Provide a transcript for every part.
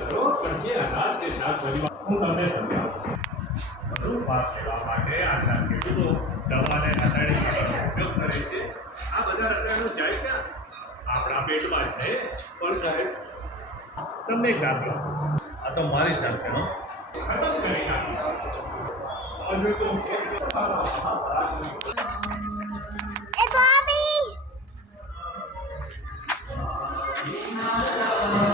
કરો કચ્ચે અનાજ કે શાકભાજીમાં હું તમને સમજાવું વધુ પાક લેવા માટે આ સાંકેતિકો દવાને રસાયણિક ઉપયોગ કરે છે આ બધા રસાયણો જાય ક્યાં આપણા પેટમાં છે પણ સાહેબ તમને એક દાખલો આ તો મારી સાથેનો ખતમ કરી નાખ્યો Hey, Bobby!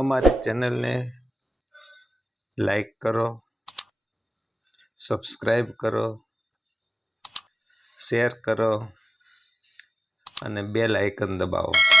અમારી ચેનલને લાઈક કરો સબસ્ક્રાઈબ કરો શેર કરો અને બેલ આઇકન દબાવો.